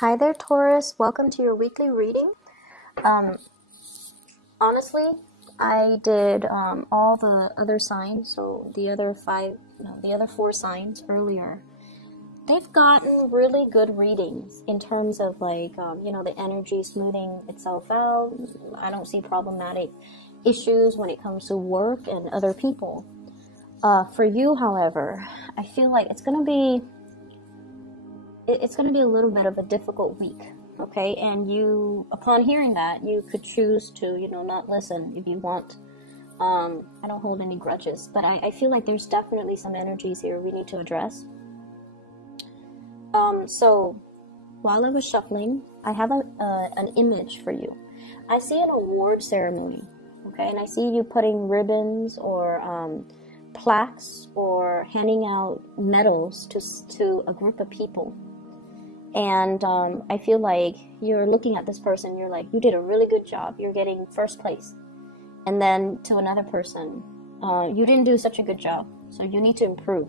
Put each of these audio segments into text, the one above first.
Hi there, Taurus. Welcome to your weekly reading. Honestly, I did all the other signs, so the other four signs earlier. They've gotten really good readings in terms of the energy smoothing itself out. I don't see problematic issues when it comes to work and other people. For you, however, I feel like it's gonna be a little bit of a difficult week, okay? And you, upon hearing that, you could choose to, not listen if you want. I don't hold any grudges, but I feel like there's definitely some energies here we need to address. So while I was shuffling, I have an image for you. I see an award ceremony, okay? And I see you putting ribbons or plaques or handing out medals to a group of people. And I feel like you're looking at this person, you're like, you did a really good job, you're getting first place. And then to another person, you didn't do such a good job, so you need to improve.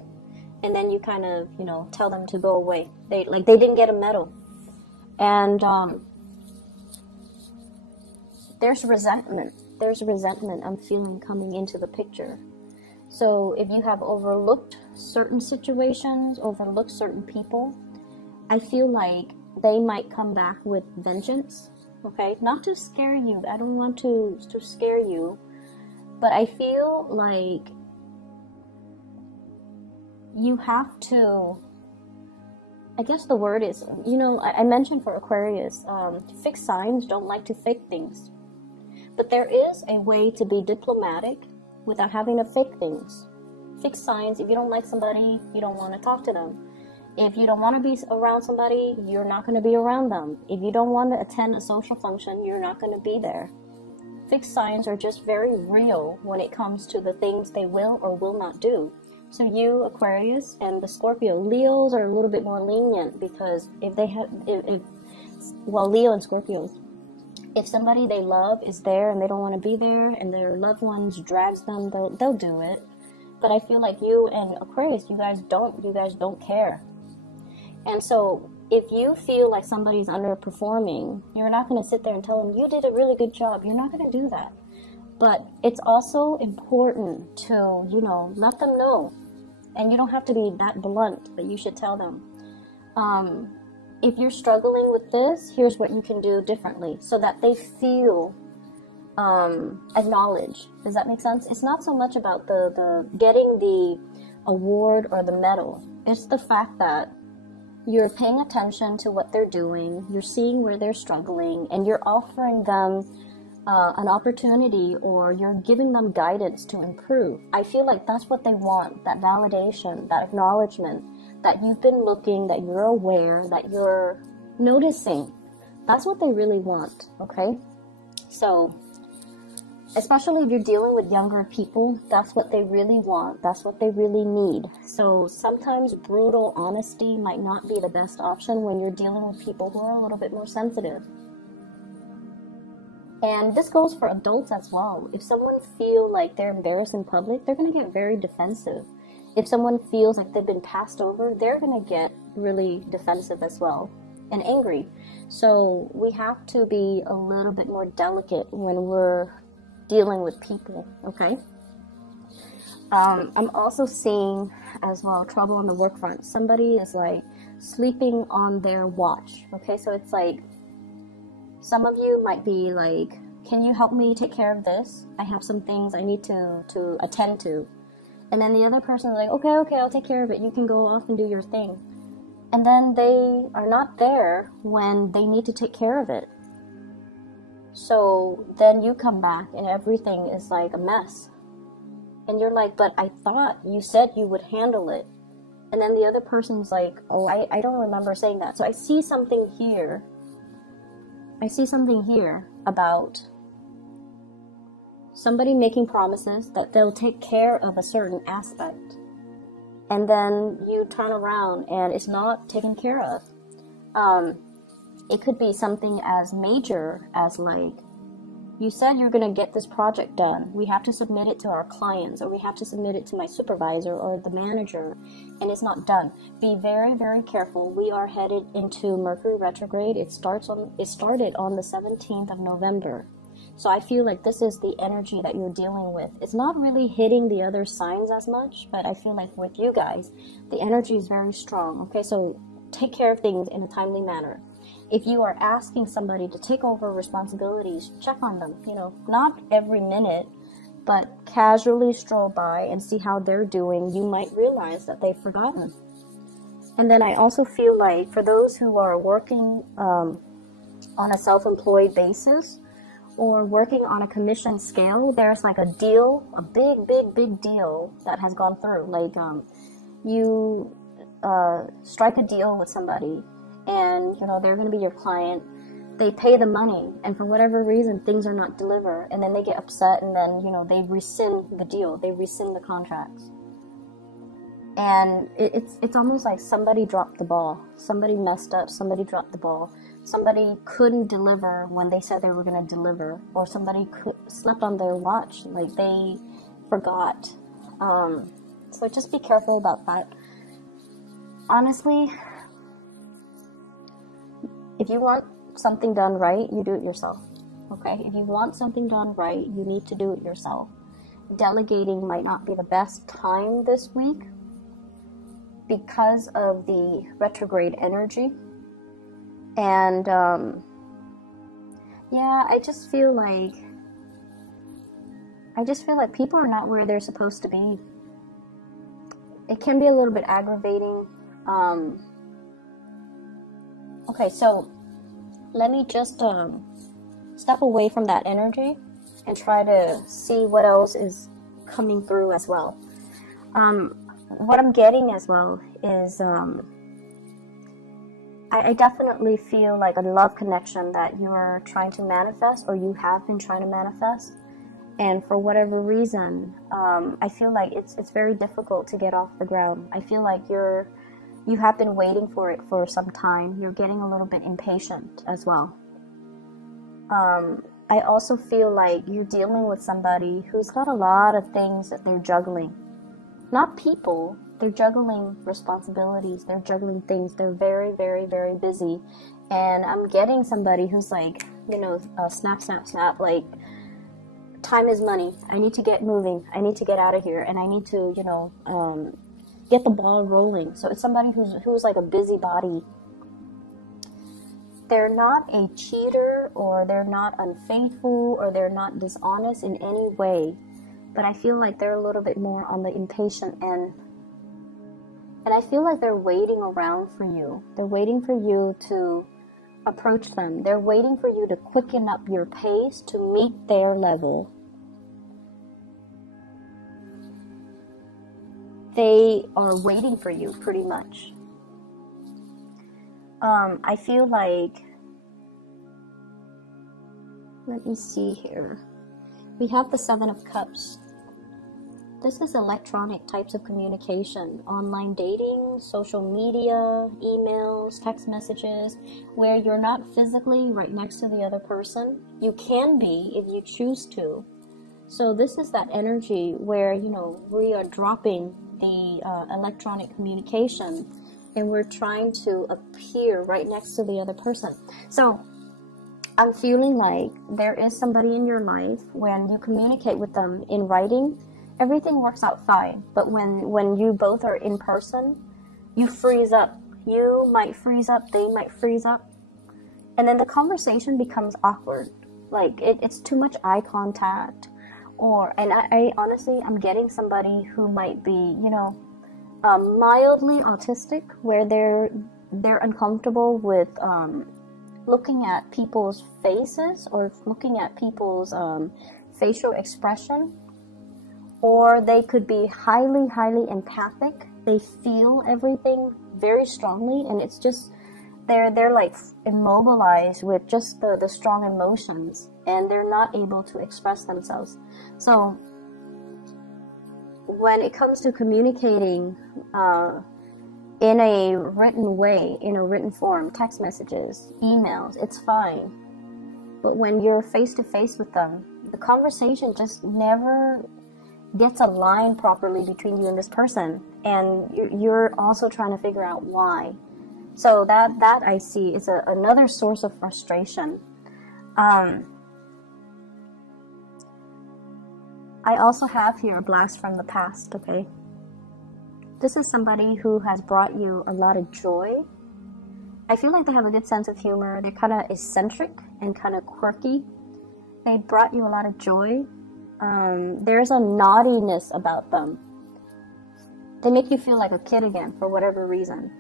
And then you kind of, tell them to go away. They didn't get a medal. And there's resentment. There's resentment I'm feeling coming into the picture. So if you have overlooked certain situations, overlooked certain people, I feel like they might come back with vengeance, okay? Not to scare you. I don't want to scare you, but I feel like you have to, I guess the word is, I mentioned for Aquarius, fixed signs don't like to fake things. But there is a way to be diplomatic without having to fake things. Fixed signs, if you don't like somebody, you don't want to talk to them. If you don't want to be around somebody, you're not going to be around them. If you don't want to attend a social function, you're not going to be there. Fixed signs are just very real when it comes to the things they will or will not do. So you, Aquarius, and the Scorpio, Leos are a little bit more lenient because Leo and Scorpios, if somebody they love is there and they don't want to be there and their loved ones drags them, they'll do it. But I feel like you and Aquarius, you guys don't care. And so if you feel like somebody's underperforming, you're not going to sit there and tell them, you did a really good job. You're not going to do that. But it's also important to, let them know. And you don't have to be that blunt, but you should tell them. If you're struggling with this, here's what you can do differently so that they feel acknowledged. Does that make sense? It's not so much about the getting the award or the medal. It's the fact that you're paying attention to what they're doing, you're seeing where they're struggling, and you're offering them an opportunity, or you're giving them guidance to improve. I feel like that's what they want, that validation, that acknowledgement, that you've been looking, that you're aware, that you're noticing. That's what they really want, okay? So, especially if you're dealing with younger people, that's what they really want. That's what they really need. So sometimes brutal honesty might not be the best option when you're dealing with people who are a little bit more sensitive. And this goes for adults as well. If someone feels like they're embarrassed in public, they're going to get very defensive. If someone feels like they've been passed over, they're going to get really defensive as well and angry. So we have to be a little bit more delicate when we're dealing with people, okay? I'm also seeing as well trouble on the work front. Somebody is like sleeping on their watch, okay? So it's like some of you might be like, can you help me take care of this? I have some things I need to attend to. And then the other person is like, okay, I'll take care of it. You can go off and do your thing. And then they are not there when they need to take care of it. So then you come back and everything is like a mess. And you're like, but I thought you said you would handle it. And then the other person's like, oh, I don't remember saying that. So I see something here. About somebody making promises that they'll take care of a certain aspect. And then you turn around and it's not taken care of. It could be something as major as like You said you're going to get this project done. We have to submit it to our clients, or we have to submit it to my supervisor or the manager, and it's not done. Be very, very careful. We are headed into Mercury retrograde. It started on the 17th of November. So I feel like this is the energy that you're dealing with. It's not really hitting the other signs as much, but I feel like with you guys, the energy is very strong. Okay, so take care of things in a timely manner. If you are asking somebody to take over responsibilities, check on them. You know, not every minute, but casually stroll by and see how they're doing. You might realize that they've forgotten. And then I also feel like for those who are working on a self-employed basis or working on a commission scale, there's like a deal, a big deal that has gone through. Like you strike a deal with somebody, and you know they're going to be your client. They pay the money, and for whatever reason things are not delivered, and then they get upset, and then you know they rescind the deal, they rescind the contracts. And it's almost like somebody dropped the ball, somebody messed up, somebody dropped the ball, somebody couldn't deliver when they said they were going to deliver, or somebody slept on their watch, like they forgot. So just be careful about that. Honestly, if you want something done right, you do it yourself, okay? If you want something done right, you need to do it yourself. Delegating might not be the best time this week because of the retrograde energy. And, yeah, I just feel like people are not where they're supposed to be. It can be a little bit aggravating. Okay, so let me just step away from that energy and try to see what else is coming through as well. What I'm getting as well is I definitely feel like a love connection that you are trying to manifest, or you have been trying to manifest. And for whatever reason, I feel like it's very difficult to get off the ground. I feel like you have been waiting for it for some time. You're getting a little bit impatient as well. I also feel like you're dealing with somebody who's got a lot of things that they're juggling. Not people, they're juggling responsibilities, they're juggling things. They're very, very, very busy. And I'm getting somebody who's like, you know, snap, snap, snap, like, time is money. I need to get moving. I need to get out of here, and I need to, you know, get the ball rolling. So it's somebody who's like a busybody. They're not a cheater, or they're not unfaithful, or they're not dishonest in any way. But I feel like they're a little bit more on the impatient end. And I feel like they're waiting around for you. They're waiting for you to approach them. They're waiting for you to quicken up your pace to meet their level. They are waiting for you, pretty much. I feel like, let me see here. We have the Seven of Cups. This is electronic types of communication, online dating, social media, emails, text messages, where you're not physically right next to the other person. You can be if you choose to. So this is that energy where, you know, we are dropping the electronic communication and we're trying to appear right next to the other person. So I'm feeling like there is somebody in your life, when you communicate with them in writing, everything works out fine. But when you both are in person, you freeze up. You might freeze up, they might freeze up. And then the conversation becomes awkward. Like, it's too much eye contact. And I honestly, I'm getting somebody who might be, you know, mildly autistic, where they're uncomfortable with looking at people's faces, or looking at people's facial expression. Or they could be highly, highly empathic. They feel everything very strongly, and it's just, they're like immobilized with just the strong emotions, and they're not able to express themselves. So when it comes to communicating in a written way, in a written form, text messages, emails, it's fine. But when you're face to face with them, the conversation just never gets aligned properly between you and this person. And you're also trying to figure out why. So that I see is another source of frustration. I also have here a blast from the past, okay? This is somebody who has brought you a lot of joy. I feel like they have a good sense of humor. They're kind of eccentric and kind of quirky. They brought you a lot of joy. There's a naughtiness about them. They make you feel like a kid again for whatever reason.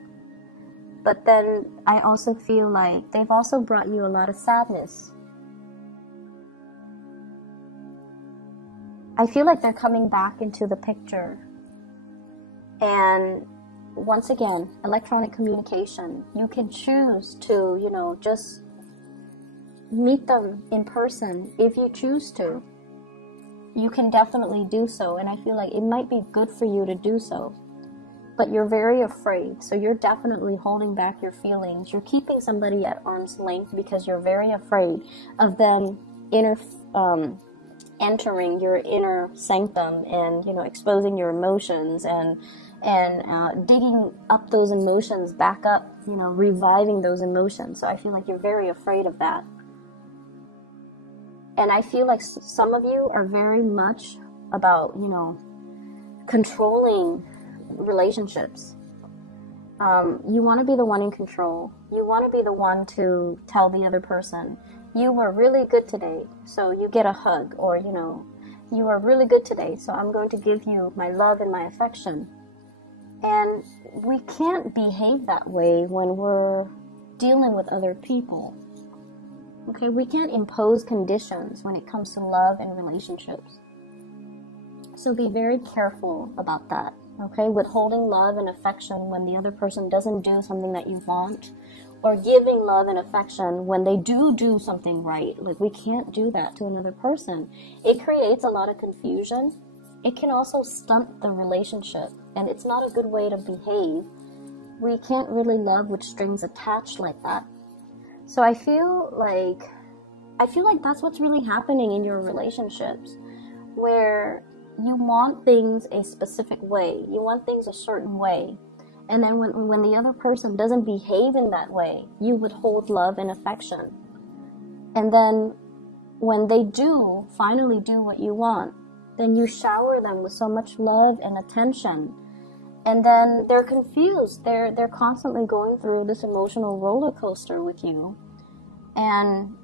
But then I also feel like they've also brought you a lot of sadness. I feel like they're coming back into the picture. And once again, electronic communication. You can choose to, you know, just meet them in person if you choose to. You can definitely do so, and I feel like it might be good for you to do so. But you're very afraid, so you're definitely holding back your feelings. You're keeping somebody at arm's length because you're very afraid of them entering your inner sanctum and, you know, exposing your emotions and digging up those emotions back up, you know, reviving those emotions. So I feel like you're very afraid of that. And I feel like some of you are very much about, you know, controlling relationships. You want to be the one in control. You want to be the one to tell the other person, you were really good today, so you get a hug. Or, you know, you are really good today, so I'm going to give you my love and my affection. And we can't behave that way when we're dealing with other people. Okay, we can't impose conditions when it comes to love and relationships. So be very careful about that, okay? Withholding love and affection when the other person doesn't do something that you want, or giving love and affection when they do something right. Like, we can't do that to another person. It creates a lot of confusion. It can also stunt the relationship, and it's not a good way to behave. We can't really love with strings attached like that. So I feel like that's what's really happening in your relationships, where you want things a specific way. You want things a certain way. And then when the other person doesn't behave in that way, you withhold love and affection. And then when they do finally do what you want, then you shower them with so much love and attention. And then they're confused. They're constantly going through this emotional roller coaster with you. And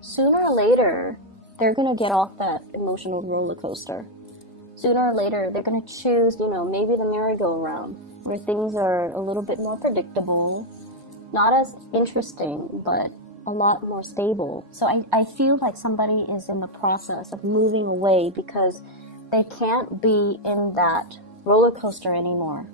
sooner or later, they're going to get off that emotional roller coaster. Sooner or later, they're going to choose, you know, maybe the merry-go-round, where things are a little bit more predictable, not as interesting, but a lot more stable. So I feel like somebody is in the process of moving away because they can't be in that roller coaster anymore.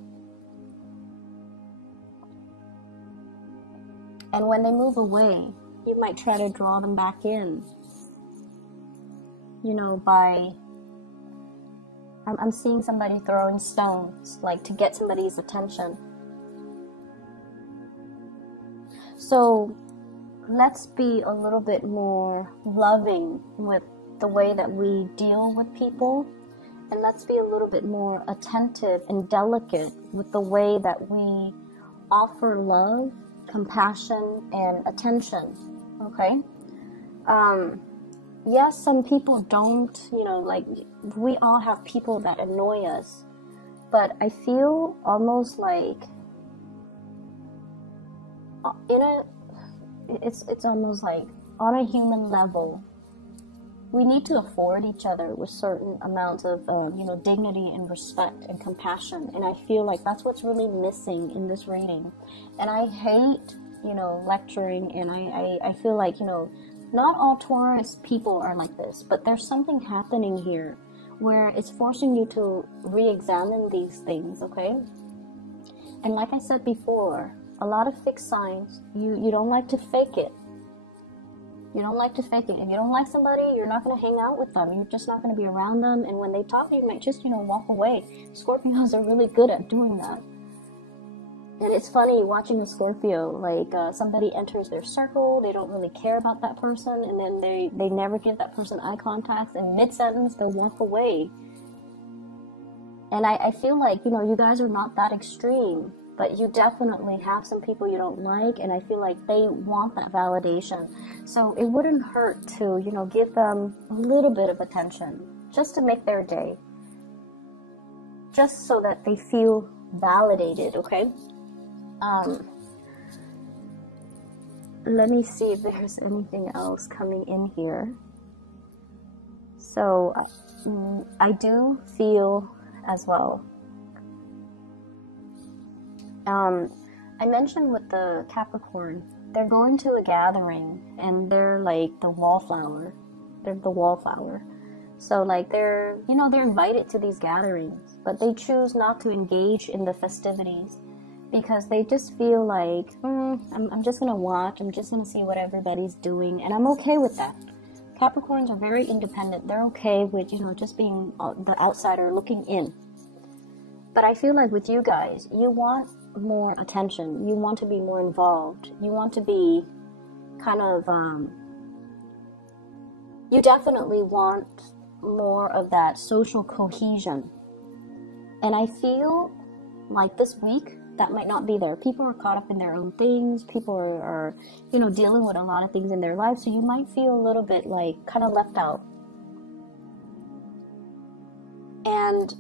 And when they move away, you might try to draw them back in, you know, by... I'm seeing somebody throwing stones, like to get somebody's attention. So let's be a little bit more loving with the way that we deal with people. And let's be a little bit more attentive and delicate with the way that we offer love, compassion, and attention. Okay? Yes, some people don't, you know, like, we all have people that annoy us, but I feel almost like it's almost like on a human level, we need to afford each other with certain amounts of, you know, dignity and respect and compassion. And I feel like that's what's really missing in this reading. And I hate, you know, lecturing, and I feel like, you know, not all Taurus people are like this, but there's something happening here where it's forcing you to re-examine these things, okay? And like I said before, a lot of fixed signs, you don't like to fake it. You don't like to fake it. If you don't like somebody, you're not going to hang out with them. You're just not going to be around them. And when they talk, you might just, you know, walk away. Scorpios are really good at doing that. And it's funny watching a Scorpio, like somebody enters their circle, they don't really care about that person, and then they never give that person eye contact, and mid-sentence they'll walk away. And I feel like, you know, you guys are not that extreme, but you definitely have some people you don't like, and I feel like they want that validation. So it wouldn't hurt to, you know, give them a little bit of attention, just to make their day. Just so that they feel validated, okay? Let me see if there's anything else coming in here. So, I do feel as well. I mentioned with the Capricorn, they're going to a gathering, and they're like the wallflower. They're the wallflower. So, like, they're invited to these gatherings, but they choose not to engage in the festivities because they just feel like, I'm just going to watch, I'm just going to see what everybody's doing, and I'm okay with that. Capricorns are very independent. They're okay with, you know, just being the outsider looking in. But I feel like with you guys, you want more attention. You want to be more involved. You want to be kind of, you definitely want more of that social cohesion. And I feel like this week, that might not be there. People are caught up in their own things. People are, you know, dealing with a lot of things in their lives. So you might feel a little bit like kind of left out. And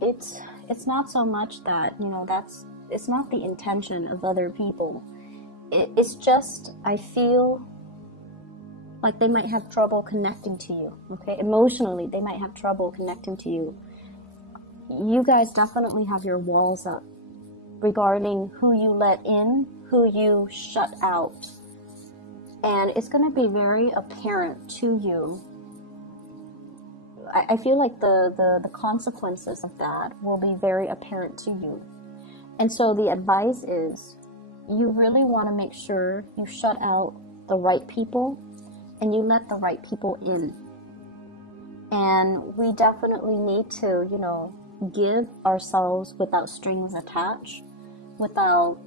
it's not so much that, you know, it's not the intention of other people. It's just, I feel like they might have trouble connecting to you, okay? Emotionally, they might have trouble connecting to you. You guys definitely have your walls up regarding who you let in, who you shut out. And it's going to be very apparent to you. I feel like the consequences of that will be very apparent to you. And so the advice is, you really want to make sure you shut out the right people and you let the right people in. And we definitely need to, you know, give ourselves without strings attached, without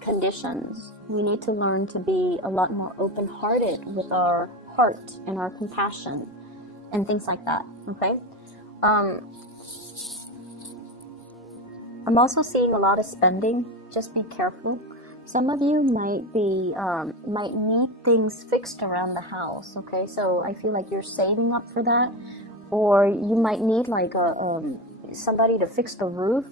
conditions. We need to learn to be a lot more open-hearted with our heart and our compassion and things like that, okay? I'm also seeing a lot of spending. Just be careful. Some of you might need things fixed around the house, okay? So I feel like you're saving up for that, or you might need like somebody to fix the roof.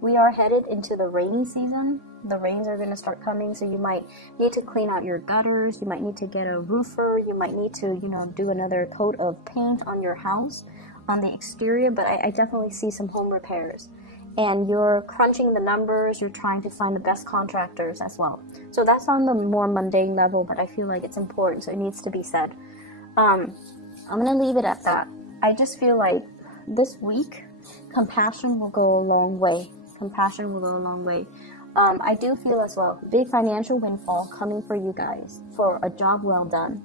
We are headed into the rainy season. The rains are going to start coming, so you might need to clean out your gutters. You might need to get a roofer. You might need to, you know, do another coat of paint on your house, on the exterior. But I definitely see some home repairs. And you're crunching the numbers. You're trying to find the best contractors as well. So that's on the more mundane level, but I feel like it's important, so it needs to be said. I'm going to leave it at that. I just feel like this week, compassion will go a long way. Compassion will go a long way. I do feel as well, big financial windfall coming for you guys for a job well done.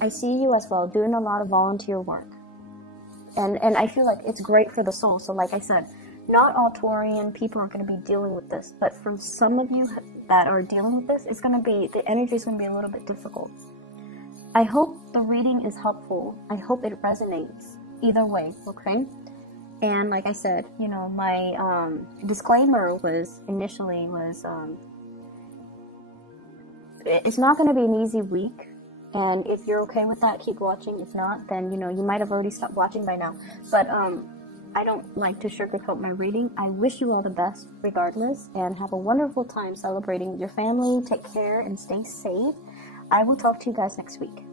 I see you as well doing a lot of volunteer work. And I feel like it's great for the soul. So like I said, not all Taurian people are going to be dealing with this, but from some of you that are dealing with this, it's going to be, the energy is going to be a little bit difficult. I hope the reading is helpful. I hope it resonates either way, okay? And like I said, you know, my disclaimer was initially it's not going to be an easy week. And if you're okay with that, keep watching. If not, then, you know, you might have already stopped watching by now. But I don't like to sugarcoat my reading. I wish you all the best regardless, and have a wonderful time celebrating with your family. Take care and stay safe. I will talk to you guys next week.